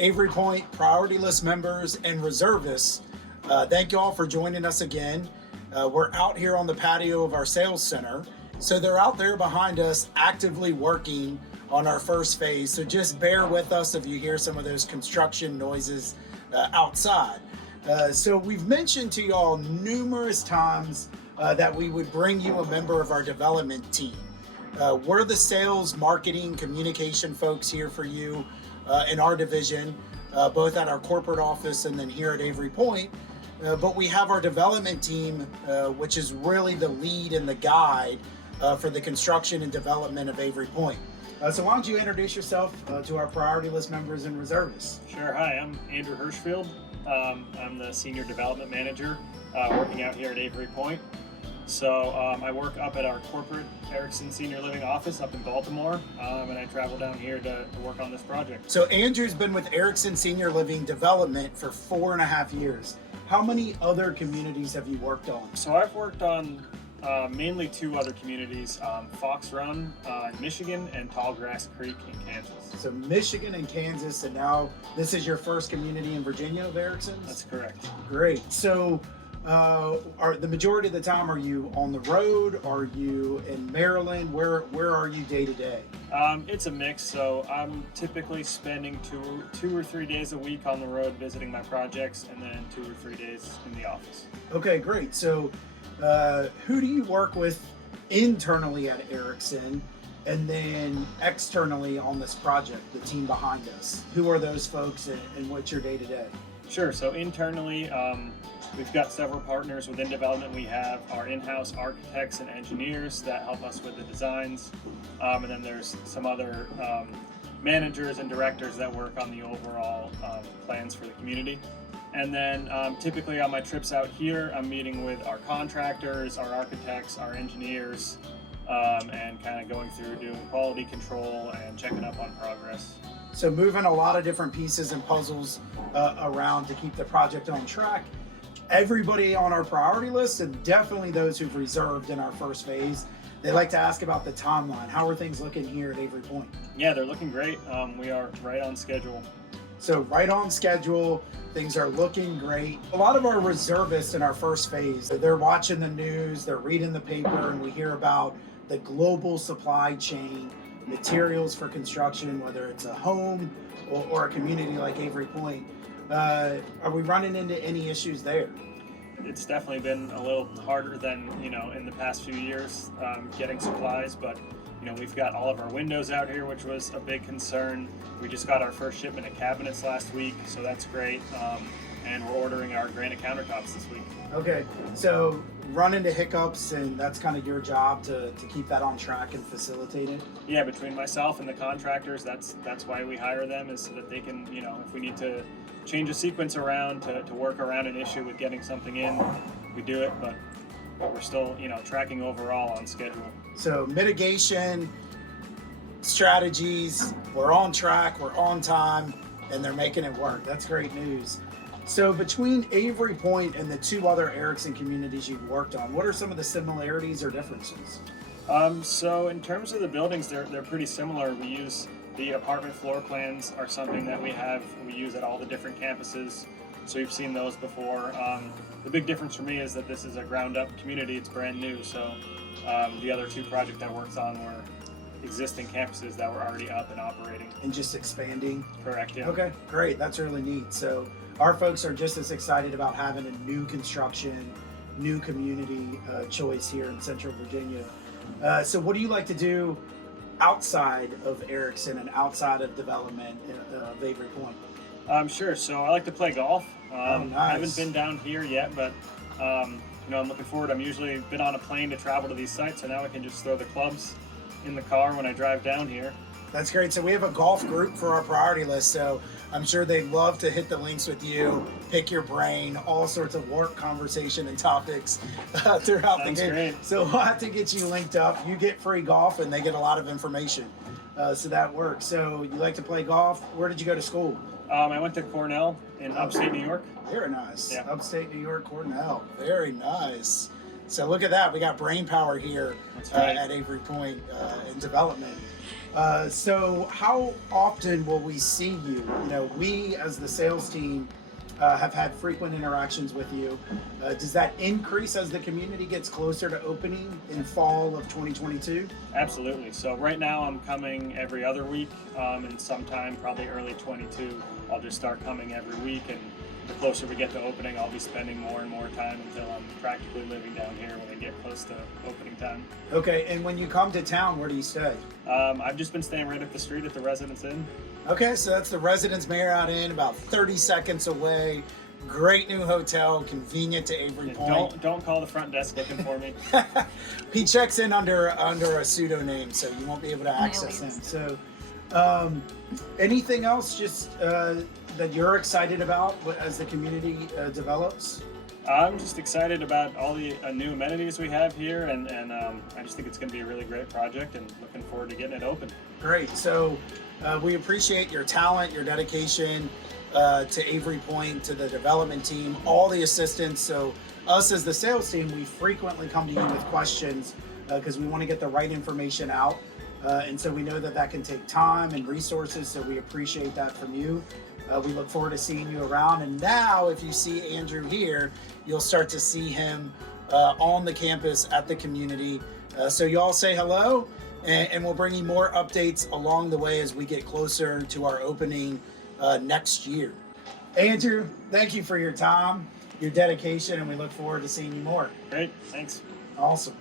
Avery Point priority list members and reservists, thank you all for joining us again. We're out here on the patio of our sales center. So they're out there behind us actively working on our first phase. So just bear with us if you hear some of those construction noises outside. So we've mentioned to y'all numerous times that we would bring you a member of our development team. We're the sales, marketing, communication folks here for you in our division, both at our corporate office and then here at Avery Point. But we have our development team, which is really the lead and the guide for the construction and development of Avery Point. So why don't you introduce yourself to our priority list members and reservists? Sure. Hi, I'm Andrew Hirschfield. I'm the Senior Development Manager working out here at Avery Point. So I work up at our corporate Erickson Senior Living office up in Baltimore, and I travel down here to work on this project. So Andrew's been with Erickson Senior Living Development for 4.5 years. How many other communities have you worked on? So I've worked on mainly two other communities, Fox Run in Michigan and Tallgrass Creek in Kansas. So Michigan and Kansas, and now this is your first community in Virginia of Erickson's? That's correct. Great. So are the majority of the time, are you on the road? Are you in Maryland? Where are you day to day? It's a mix. So I'm typically spending two or 3 days a week on the road visiting my projects, and then 2 or 3 days in the office. Okay, great. So who do you work with internally at Erickson, and then externally on this project, the team behind us? Who are those folks, and what's your day to day? Sure. So internally, we've got several partners within development. We have our in-house architects and engineers that help us with the designs. And then there's some other managers and directors that work on the overall plans for the community. And then typically on my trips out here, I'm meeting with our contractors, our architects, our engineers, and kind of going through doing quality control and checking up on progress. So moving a lot of different pieces and puzzles around to keep the project on track. Everybody on our priority list, and definitely those who've reserved in our first phase, they like to ask about the timeline. How are things looking here at Avery Point? Yeah, they're looking great. We are right on schedule. So right on schedule, things are looking great. A lot of our reservists in our first phase, they're watching the news, they're reading the paper, and we hear about the global supply chain, materials for construction, whether it's a home or a community like Avery Point. Are we running into any issues there? It's definitely been a little harder than in the past few years getting supplies, but we've got all of our windows out here, which was a big concern. We just got our first shipment of cabinets last week, so that's great. And we're ordering our granite countertops this week. Okay, so run into hiccups, and that's kind of your job to keep that on track and facilitate it? Yeah, between myself and the contractors, that's why we hire them, is so that they can, if we need to change a sequence around to work around an issue with getting something in, we do it, but we're still, tracking overall on schedule. So mitigation strategies, we're on track, we're on time, and they're making it work. That's great news. So between Avery Point and the two other Erickson communities you've worked on, what are some of the similarities or differences? So in terms of the buildings, they're pretty similar. We use the apartment floor plans are something that we use at all the different campuses. So you've seen those before. The big difference for me is that this is a ground up community. It's brand new. So the other two projects I worked on were existing campuses that were already up and operating. And just expanding? Correct, yeah. Okay, great. That's really neat. So our folks are just as excited about having a new construction, new community choice here in Central Virginia. So what do you like to do outside of Erickson and outside of development of Avery Point? Sure. So I like to play golf. Nice. I haven't been down here yet, but I'm looking forward. I'm usually been on a plane to travel to these sites, so now I can just throw the clubs in the car when I drive down here. That's great. So we have a golf group for our priority list. So I'm sure they'd love to hit the links with you, pick your brain, all sorts of work conversation and topics throughout the game. Great. So we'll have to get you linked up. You get free golf, and they get a lot of information. So that works. So you like to play golf. Where did you go to school? I went to Cornell in upstate New York. Very nice. Yeah. Upstate New York, Cornell. Very nice. So look at that. We got brain power here That's right. at Avery Point in development. So how often will we see you? You know, we as the sales team have had frequent interactions with you. Does that increase as the community gets closer to opening in fall of 2022? Absolutely. So right now I'm coming every other week, and sometime probably early 22, I'll just start coming every week. And the closer we get to opening, I'll be spending more and more time until I'm practically living down here when we get close to opening time. Okay, and when you come to town, where do you stay? I've just been staying right up the street at the Residence Inn. Okay, so that's the Residence Marriott Inn, about 30 seconds away. Great new hotel, convenient to Avery Point. Don't call the front desk looking for me. He checks in under a pseudonym, so you won't be able to access him. So, anything else just that you're excited about as the community develops? I'm just excited about all the new amenities we have here, and I just think it's going to be a really great project, and looking forward to getting it open. Great. So we appreciate your talent, your dedication to Avery Point, to the development team, all the assistants. So us as the sales team, we frequently come to you with questions because we want to get the right information out. And so we know that that can take time and resources. So we appreciate that from you. We look forward to seeing you around. And now if you see Andrew here, you'll start to see him on the campus at the community. So you all say hello, and we'll bring you more updates along the way as we get closer to our opening next year. Andrew, thank you for your time, your dedication, and we look forward to seeing you more. Great, thanks. Awesome.